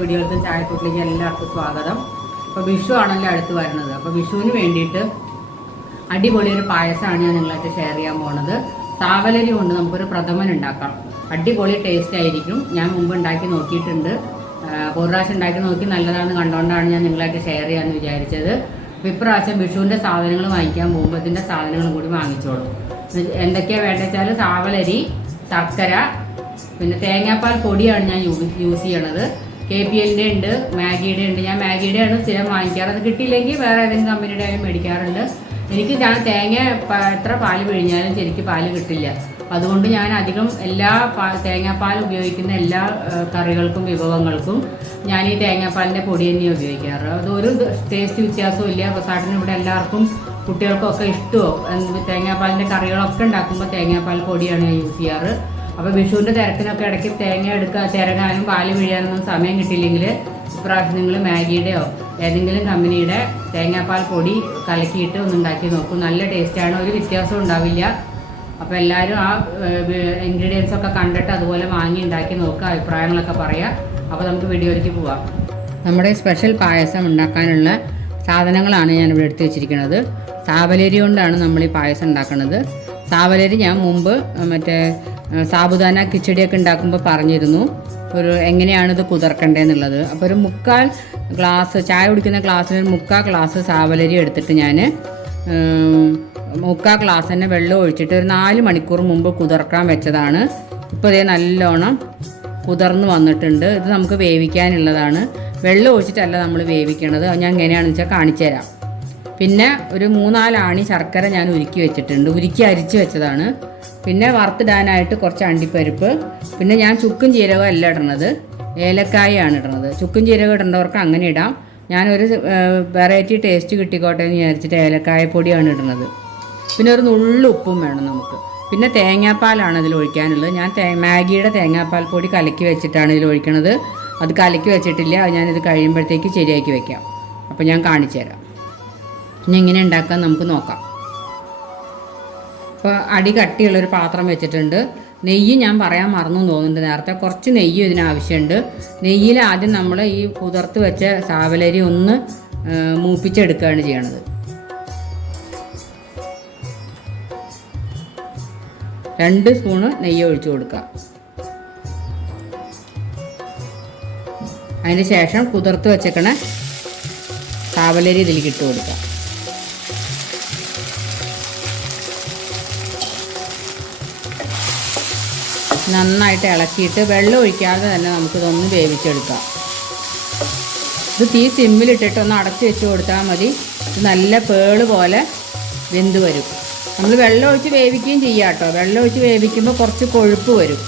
വീഡിയോകൾക്കും ചായക്കൂട്ടിലേക്ക് എല്ലാവർക്കും സ്വാഗതം. അപ്പോൾ വിഷു ആണല്ലോ അടുത്ത് വരുന്നത്. അപ്പോൾ വിഷുവിന് വേണ്ടിയിട്ട് അടിപൊളി ഒരു പായസമാണ് ഞാൻ നിങ്ങളായിട്ട് ഷെയർ ചെയ്യാൻ പോണത്. സാവലരി കൊണ്ട് നമുക്കൊരു പ്രഥമൻ ഉണ്ടാക്കാം. അടിപൊളി ടേസ്റ്റ് ആയിരിക്കും. ഞാൻ മുമ്പ് ഉണ്ടാക്കി നോക്കിയിട്ടുണ്ട്. ഒരു ഉണ്ടാക്കി നോക്കി നല്ലതാണെന്ന് കണ്ടുകൊണ്ടാണ് ഞാൻ നിങ്ങളായിട്ട് ഷെയർ ചെയ്യാമെന്ന് വിചാരിച്ചത്. അപ്പോൾ ഇപ്രാവശ്യം വിഷുവിന്റെ സാധനങ്ങൾ വാങ്ങിക്കാൻ പോകുമ്പോൾ ഇതിന്റെ സാധനങ്ങളും കൂടി വാങ്ങിച്ചോളൂ. എന്തൊക്കെയാണ് വേണ്ടത് വെച്ചാൽ സാവലരി ശർക്കര പിന്നെ തേങ്ങാപ്പാൽ പൊടിയാണ് ഞാൻ യൂസ് ചെയ്യണത്. കെ പി എല്ലിന്റെ ഉണ്ട് മാഗിയുടെ ഉണ്ട്. ഞാൻ മാഗിയുടെ ആണ് സ്ഥിരം വാങ്ങിക്കാറ്. അത് കിട്ടിയില്ലെങ്കിൽ വേറെ ഏതെങ്കിലും കമ്പനിയുടെ ആയാലും മേടിക്കാറുണ്ട്. എനിക്ക് ഞാൻ തേങ്ങ എത്ര പാൽ പിഴിഞ്ഞാലും ശരിക്കും പാൽ കിട്ടില്ല. അതുകൊണ്ട് ഞാൻ അധികം എല്ലാ തേങ്ങാപ്പാൽ ഉപയോഗിക്കുന്ന എല്ലാ കറികൾക്കും വിഭവങ്ങൾക്കും ഞാൻ ഈ തേങ്ങാപ്പാലിന്റെ പൊടി തന്നെയാണ് ഉപയോഗിക്കാറ്. അതൊരു ടേസ്റ്റ് വ്യത്യാസവും ഇല്ല. സാട്ടിന് ഇവിടെ എല്ലാവർക്കും കുട്ടികൾക്കൊക്കെ ഇഷ്ടമോ തേങ്ങാപ്പാലിന്റെ കറികളൊക്കെ ഉണ്ടാക്കുമ്പോൾ തേങ്ങാപ്പാൽ പൊടിയാണ് ഞാൻ യൂസ് ചെയ്യാറ്. അപ്പോൾ വിഷുവിന്റെ തിരക്കിനൊക്കെ ഇടയ്ക്ക് തേങ്ങ എടുക്കുക ചിരകാനും പാൽ പിഴിയാനൊന്നും സമയം കിട്ടിയില്ലെങ്കിൽ ഇപ്രാവശ്യം നിങ്ങൾ മാഗിയുടെയോ ഏതെങ്കിലും കമ്പനിയുടെ തേങ്ങാപ്പാൽ പൊടി കലക്കിയിട്ട് ഒന്ന് ഉണ്ടാക്കി നോക്കും. നല്ല ടേസ്റ്റാണ് ഒരു വ്യത്യാസം ഉണ്ടാവില്ല. അപ്പോൾ എല്ലാവരും ആ ഇൻഗ്രീഡിയൻസ് ഒക്കെ കണ്ടിട്ട് അതുപോലെ വാങ്ങി ഉണ്ടാക്കി നോക്കുക അഭിപ്രായങ്ങളൊക്കെ പറയുക. അപ്പോൾ നമുക്ക് വീഡിയോയിലേക്ക് പോവാം. നമ്മുടെ സ്പെഷ്യൽ പായസം ഉണ്ടാക്കാനുള്ള സാധനങ്ങളാണ് ഞാൻ ഇവിടെ എടുത്തു വെച്ചിരിക്കുന്നത്. സാവലേരി കൊണ്ടാണ് നമ്മൾ ഈ പായസം ഉണ്ടാക്കുന്നത്. സാവലേരി ഞാൻ മുമ്പ് മറ്റേ സാബുദാന കിച്ചടിയൊക്കെ ഉണ്ടാക്കുമ്പോൾ പറഞ്ഞിരുന്നു. ഒരു എങ്ങനെയാണ് ഇത് കുതിർക്കേണ്ടതെന്നുള്ളത്. അപ്പോൾ ഒരു മുക്കാൽ ഗ്ലാസ് ചായ കുടിക്കുന്ന ഗ്ലാസ്സിൽ ഒരു മുക്കാൽ ഗ്ലാസ് സാവലരി എടുത്തിട്ട് ഞാൻ മുക്കാൽ ഗ്ലാസ് തന്നെ വെള്ളം ഒഴിച്ചിട്ട് ഒരു നാല് മണിക്കൂർ മുമ്പ് കുതിർക്കാൻ വെച്ചതാണ്. ഇപ്പോൾ ഇതേ നല്ലോണം കുതിർന്ന് വന്നിട്ടുണ്ട്. ഇത് നമുക്ക് വേവിക്കാനുള്ളതാണ്. വെള്ളം ഒഴിച്ചിട്ടല്ല നമ്മൾ വേവിക്കണത്. ഞാൻ എങ്ങനെയാണെന്ന് വെച്ചാൽ കാണിച്ചു തരാം പിന്നെ ഒരു മൂന്നാലാണി ശർക്കര ഞാൻ ഉരുക്കി വെച്ചിട്ടുണ്ട്. ഉരുക്കി അരിച്ച് വെച്ചതാണ്. പിന്നെ വറുത്തിടാനായിട്ട് കുറച്ച് അണ്ടിപ്പരിപ്പ്. പിന്നെ ഞാൻ ചുക്കും ജീരകം അല്ല ഇടണത്. ഏലക്കായാണ് ഇടണത്. ചുക്കും ജീരകം ഇടേണ്ടവർക്ക് അങ്ങനെ ഇടാം. ഞാനൊരു വെറൈറ്റി ടേസ്റ്റ് കിട്ടിക്കോട്ടെ എന്ന് വിചാരിച്ചിട്ട് ഏലക്കായ പൊടിയാണ് ഇടുന്നത് പിന്നെ ഒരു നുള്ളു ഉപ്പും വേണം നമുക്ക്. പിന്നെ തേങ്ങാപ്പാലാണ് ഇതിൽ ഒഴിക്കാനുള്ളത്. ഞാൻ തേ മാഗിയുടെ തേങ്ങാപ്പാൽ പൊടി കലക്കി വെച്ചിട്ടാണ് ഇതിൽ ഒഴിക്കണത്. അത് കലക്കി വെച്ചിട്ടില്ല. അത് ഞാനിത് കഴിയുമ്പോഴത്തേക്ക് ശരിയാക്കി വെക്കാം. അപ്പോൾ ഞാൻ കാണിച്ചു തരാം ഇനി എങ്ങനെ ഉണ്ടാക്കാൻ നമുക്ക് നോക്കാം. ഇപ്പോൾ അടി കട്ടിയുള്ളൊരു പാത്രം വെച്ചിട്ടുണ്ട്. നെയ്യ് ഞാൻ പറയാൻ മറന്നു തോന്നുന്നുണ്ട് നേരത്തെ. കുറച്ച് നെയ്യ് ഇതിനാവശ്യമുണ്ട് നെയ്യിൽ ആദ്യം നമ്മൾ ഈ കുതിർത്ത് വെച്ച സാവലരി ഒന്ന് മൂപ്പിച്ചെടുക്കുകയാണ് ചെയ്യണത്. രണ്ട് സ്പൂണ് നെയ്യ് ഒഴിച്ചു കൊടുക്കുക. അതിന് ശേഷം കുതിർത്ത് വെച്ചേക്കണ സാവലരി ഇതിലേക്ക് ഇട്ട് കൊടുക്കുക. നന്നായിട്ട് ഇളക്കിയിട്ട് വെള്ളം ഒഴിക്കാതെ തന്നെ നമുക്കിതൊന്ന് വേവിച്ചെടുക്കാം. ഇത് തീ സിമ്മിലിട്ടിട്ട് ഒന്ന് അടച്ചു വെച്ച് കൊടുത്താൽ മതി. ഇത് നല്ല പേൾ പോലെ വെന്ത് വരും. നമ്മൾ വെള്ളം ഒഴിച്ച് വേവിക്കുകയും ചെയ്യാം കേട്ടോ. വെള്ളം ഒഴിച്ച് വേവിക്കുമ്പോൾ കുറച്ച് കൊഴുപ്പ് വരും.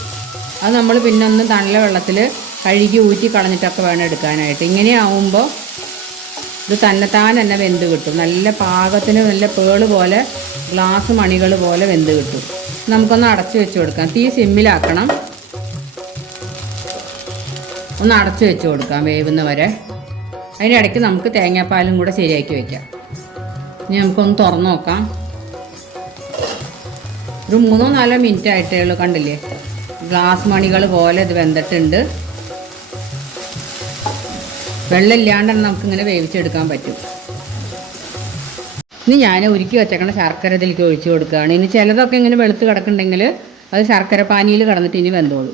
അത് നമ്മൾ പിന്നെ ഒന്ന് തണല വെള്ളത്തിൽ കഴുകി ഊറ്റി കളഞ്ഞിട്ടൊക്കെ വേണം എടുക്കാനായിട്ട്. ഇങ്ങനെ ആവുമ്പോൾ ഇത് തന്നെത്താൻ തന്നെ വെന്ത് കിട്ടും. നല്ല പാകത്തിന് നല്ല പേൾ പോലെ ഗ്ലാസ് മണികൾ പോലെ വെന്ത് കിട്ടും. നമുക്കൊന്ന് അടച്ചു വെച്ച് കൊടുക്കാം. തീ സിമ്മിലാക്കണം. ഒന്ന് അടച്ചു വെച്ച് കൊടുക്കാം വേവുന്ന വരെ അതിനിടയ്ക്ക് നമുക്ക് തേങ്ങാപ്പാലും കൂടെ ശരിയാക്കി വെക്കാം. ഇനി നമുക്കൊന്ന് തുറന്നു നോക്കാം. ഒരു മൂന്നോ നാലോ മിനിറ്റ് ആയിട്ടേ ഉള്ളൂ കണ്ടില്ലേ? ഗ്ലാസ് മണികൾ പോലെ ഇത് വെന്തിട്ടുണ്ട്. വെള്ളം ഇല്ലാണ്ടാണ് നമുക്കിങ്ങനെ വേവിച്ചെടുക്കാൻ പറ്റും. ഇനി ഞാൻ ഉരുക്കി വെച്ചേക്കണ ശർക്കര ഇതിലേക്ക് ഒഴിച്ചു കൊടുക്കുകയാണ്. ഇനി ചിലതൊക്കെ ഇങ്ങനെ വെളുത്ത് കിടക്കുന്നുണ്ടെങ്കിൽ അത് ശർക്കര പാനിയിൽ കിടന്നിട്ട് ഇനി വെന്തോളൂ.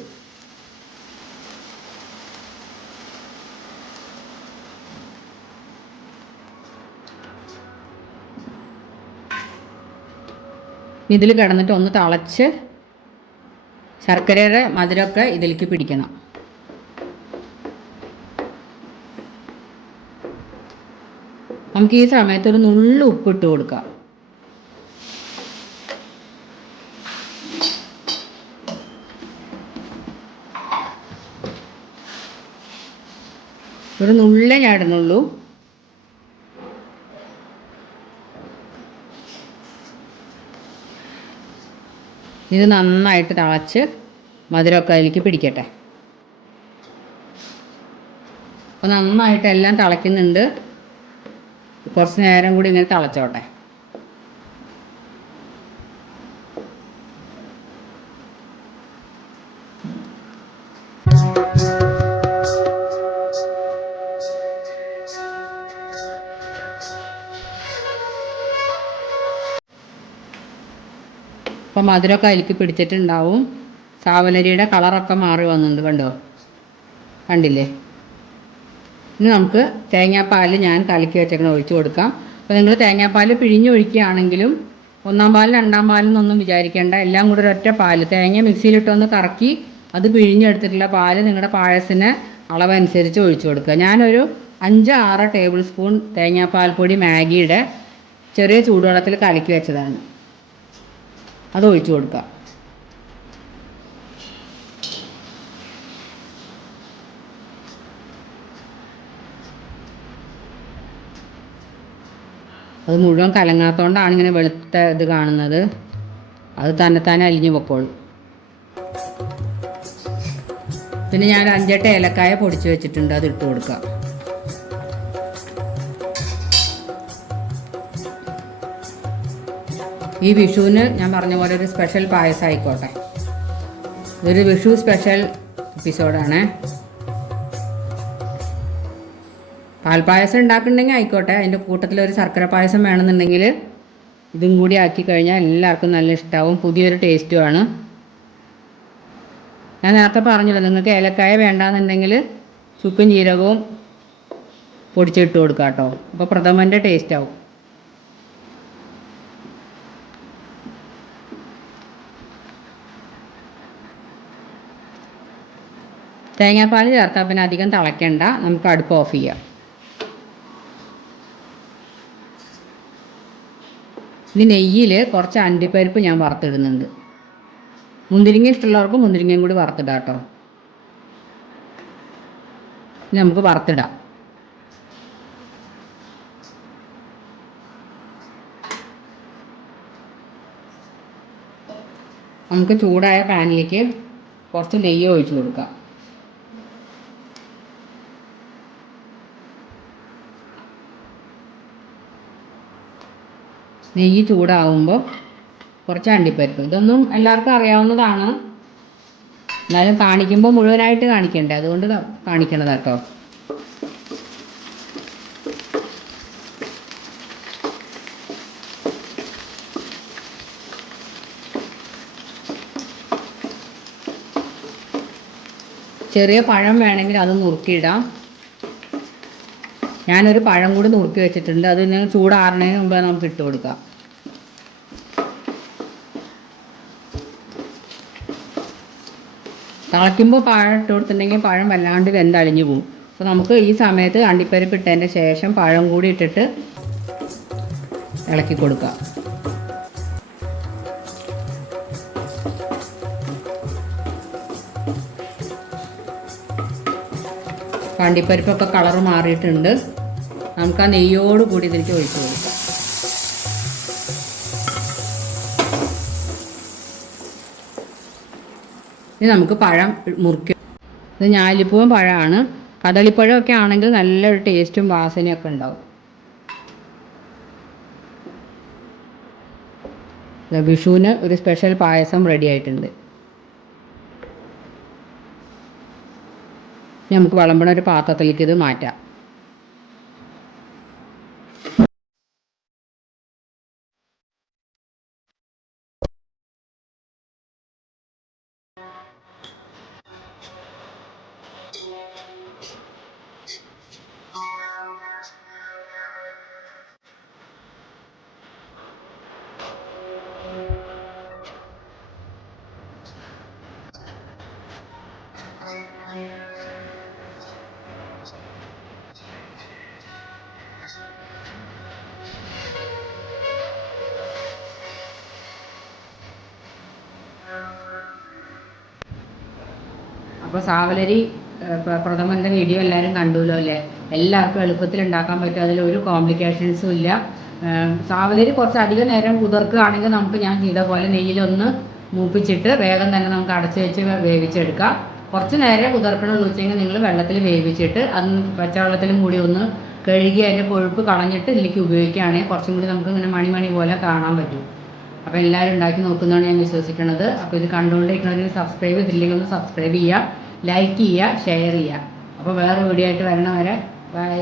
ഇതിൽ കിടന്നിട്ട് ഒന്ന് തിളച്ച് ശർക്കരയുടെ മധുരമൊക്കെ ഇതിലേക്ക് പിടിക്കണം. നമുക്ക് ഈ സമയത്ത് ഒരു നുള്ളു ഉപ്പിട്ട് കൊടുക്കാം. ഒരു നുള്ളേ ഞാൻ ഇടുന്നുള്ളൂ ഇത് നന്നായിട്ട് തിളച്ച് മധുരമൊക്കെ അതിലേക്ക് പിടിക്കട്ടെ. അപ്പോൾ നന്നായിട്ട് എല്ലാം തിളയ്ക്കുന്നുണ്ട്. കുറച്ച് നേരം കൂടി ഇങ്ങനെ തിളച്ചോട്ടെ. അപ്പം മധുരമൊക്കെ അതിലേക്ക് പിടിച്ചിട്ടുണ്ടാവും. സാവലരിയുടെ കളറൊക്കെ മാറി വന്നിട്ടുണ്ട് കണ്ടോ? കണ്ടില്ലേ? ഇനി നമുക്ക് തേങ്ങാപ്പാൽ ഞാൻ കലക്കി വെച്ചങ്ങനെ ഒഴിച്ചു കൊടുക്കാം. അപ്പോൾ നിങ്ങൾ തേങ്ങാപ്പാൽ പിഴിഞ്ഞ് ഒഴിക്കുകയാണെങ്കിലും ഒന്നാം പാൽ രണ്ടാം പാലെന്നൊന്നും വിചാരിക്കേണ്ട. എല്ലാം കൂടെ ഒരൊറ്റ പാൽ തേങ്ങ മിക്സിയിലിട്ടൊന്ന് കറക്കി അത് പിഴിഞ്ഞെടുത്തിട്ടുള്ള പാൽ നിങ്ങളുടെ പായസത്തിന് അളവനുസരിച്ച് ഒഴിച്ചു കൊടുക്കുക. ഞാനൊരു അഞ്ച് ആറ് ടേബിൾ സ്പൂൺ തേങ്ങാപ്പാൽ പൊടി മാഗിയുടെ ചെറിയ ചൂടുവെള്ളത്തിൽ കലക്കി വെച്ചതാണ്. അത് ഒഴിച്ചു കൊടുക്കുക. അത് മുഴുവൻ കലങ്ങാത്തതുകൊണ്ടാണ് ഇങ്ങനെ വെളുത്ത ഇത് കാണുന്നത്. അത് തന്നെ തന്നെ അലിഞ്ഞു പൊക്കോളും. പിന്നെ ഞാൻ അഞ്ചെട്ട് ഏലക്കായ പൊടിച്ച് വെച്ചിട്ടുണ്ട് അത് ഇട്ട് കൊടുക്കാം. ഈ വിഷുവിന് ഞാൻ പറഞ്ഞ പോലെ ഒരു സ്പെഷ്യൽ പായസം ആയിക്കോട്ടെ. ഇതൊരു വിഷു സ്പെഷ്യൽ എപ്പിസോഡാണ് പാൽപ്പായസം ഉണ്ടാക്കുന്നുണ്ടെങ്കിൽ ആയിക്കോട്ടെ. അതിന്റെ കൂട്ടത്തിൽ ഒരു ശർക്കര പായസം വേണമെന്നുണ്ടെങ്കിൽ ഇതും കൂടി ആക്കി കഴിഞ്ഞാൽ എല്ലാവർക്കും നല്ല ഇഷ്ടമാവും പുതിയൊരു ടേസ്റ്റുമാണ് ഞാൻ നേരത്തെ പറഞ്ഞല്ലോ നിങ്ങൾക്ക് ഏലക്കായ വേണ്ടാന്നുണ്ടെങ്കിൽ ചുക്കും ജീരകവും പൊടിച്ചിട്ട് കൊടുക്കുക കേട്ടോ. അപ്പോൾ പ്രഥമന്റെ ടേസ്റ്റ് ആവും. തേങ്ങാപ്പാൽ ചേർത്താൽ പിന്നെ അധികം തിളയ്ക്കണ്ട നമുക്ക് അടുപ്പ് ഓഫ് ചെയ്യാം. ഇനി നെയ്യിൽ കുറച്ച് അണ്ടിപ്പരിപ്പ് ഞാൻ വറുത്തിടുന്നുണ്ട്. മുന്തിരിങ്ങ ഇഷ്ടമുള്ളവർക്ക് മുന്തിരിങ്ങയും കൂടി വറുത്തിടാം കേട്ടോ. ഇനി നമുക്ക് വറുത്തിടാം. നമുക്ക് ചൂടായ പാനിലേക്ക് കുറച്ച് നെയ്യ് ഒഴിച്ചു കൊടുക്കാം. നെയ്യ് ചൂടാവുമ്പോൾ കുറച്ച് അണ്ടിപ്പരിപ്പ്. ഇതൊന്നും എല്ലാവർക്കും അറിയാവുന്നതാണ്. എന്നാലും കാണിക്കുമ്പോൾ മുഴുവനായിട്ട് കാണിക്കണ്ടേ? അതുകൊണ്ട് കാണിക്കണതാ കേട്ടോ ചെറിയ പഴം വേണമെങ്കിൽ അത് നുറുക്കിയിടാം. ഞാനൊരു പഴം കൂടി നുറുക്കി വെച്ചിട്ടുണ്ട്. അത് ചൂടാറുന്നതിന് മുമ്പേ നമുക്ക് ഇട്ട് കൊടുക്കാം. തിളയ്ക്കുമ്പോൾ പഴം ഇട്ട് കൊടുത്തിട്ടുണ്ടെങ്കിൽ പഴം വല്ലാണ്ട് വെന്തളിഞ്ഞു പോകും. അപ്പോൾ നമുക്ക് ഈ സമയത്ത് അണ്ടിപ്പരിപ്പ് ഇട്ടതിന്റെ ശേഷം പഴം കൂടി ഇട്ടിട്ട് ഇളക്കി കൊടുക്കാം. അണ്ടിപ്പരിപ്പൊക്കെ കളർ മാറിയിട്ടുണ്ട്. നമുക്ക് ആ നെയ്യോട് കൂടി ഇതിലേക്ക് ഒഴിച്ചു കൊടുക്കാം. ഇനി നമുക്ക് പഴം മുറിക്കും. ഇത് ഞാലിപ്പൂവും പഴമാണ്. കദളിപ്പഴമൊക്കെ ആണെങ്കിൽ നല്ലൊരു ടേസ്റ്റും വാസനയൊക്കെ ഉണ്ടാവും. വിഷുവിന് ഒരു സ്പെഷ്യൽ പായസം റെഡി ആയിട്ടുണ്ട്. നമുക്ക് വിളമ്പണ ഒരു പാത്രത്തിലേക്ക് ഇത് മാറ്റാം. അപ്പോൾ സാവലരി പ്രഥമന്റെ വീഡിയോ എല്ലാവരും കണ്ടുല്ലോ അല്ലേ? എല്ലാവർക്കും എളുപ്പത്തിൽ ഉണ്ടാക്കാൻ പറ്റും അതിൽ ഒരു കോംപ്ലിക്കേഷൻസും ഇല്ല. സാവലരി കുറച്ച് അധികം നേരം കുതിർക്കുകയാണെങ്കിൽ നമുക്ക് ഞാൻ ചെയ്ത പോലെ നെയ്യിലൊന്ന് മൂപ്പിച്ചിട്ട് വേഗം തന്നെ നമുക്ക് അടച്ചു വെച്ച് വേവിച്ചെടുക്കാം. കുറച്ച് നേരം കുതിർക്കണമെന്ന് വെച്ചെങ്കിൽ നിങ്ങൾ വെള്ളത്തിൽ വേവിച്ചിട്ട് അത് പച്ചവെള്ളത്തിലും കൂടി ഒന്ന് കഴുകി അതിന്റെ കൊഴുപ്പ് കളഞ്ഞിട്ട് ഇതിലേക്ക് ഉപയോഗിക്കുകയാണെങ്കിൽ കുറച്ചും കൂടി നമുക്ക് ഇങ്ങനെ മണിമണി മണി പോലെ കാണാൻ പറ്റും. അപ്പോൾ എല്ലാവരും ഉണ്ടാക്കി നോക്കുന്നതാണ് ഞാൻ വിശ്വസിക്കുന്നത്. അപ്പോൾ ഇത് കണ്ടുകൊണ്ടിരിക്കുന്നതിന് സബ്സ്ക്രൈബ് ചെയ്തില്ലെങ്കിൽ ഒന്ന് സബ്സ്ക്രൈബ് ചെയ്യുക ലൈക്ക് ചെയ്യുക ഷെയർ ചെയ്യുക. അപ്പോൾ വേറെ വീഡിയോ ആയിട്ട് വരണവരെ ബൈ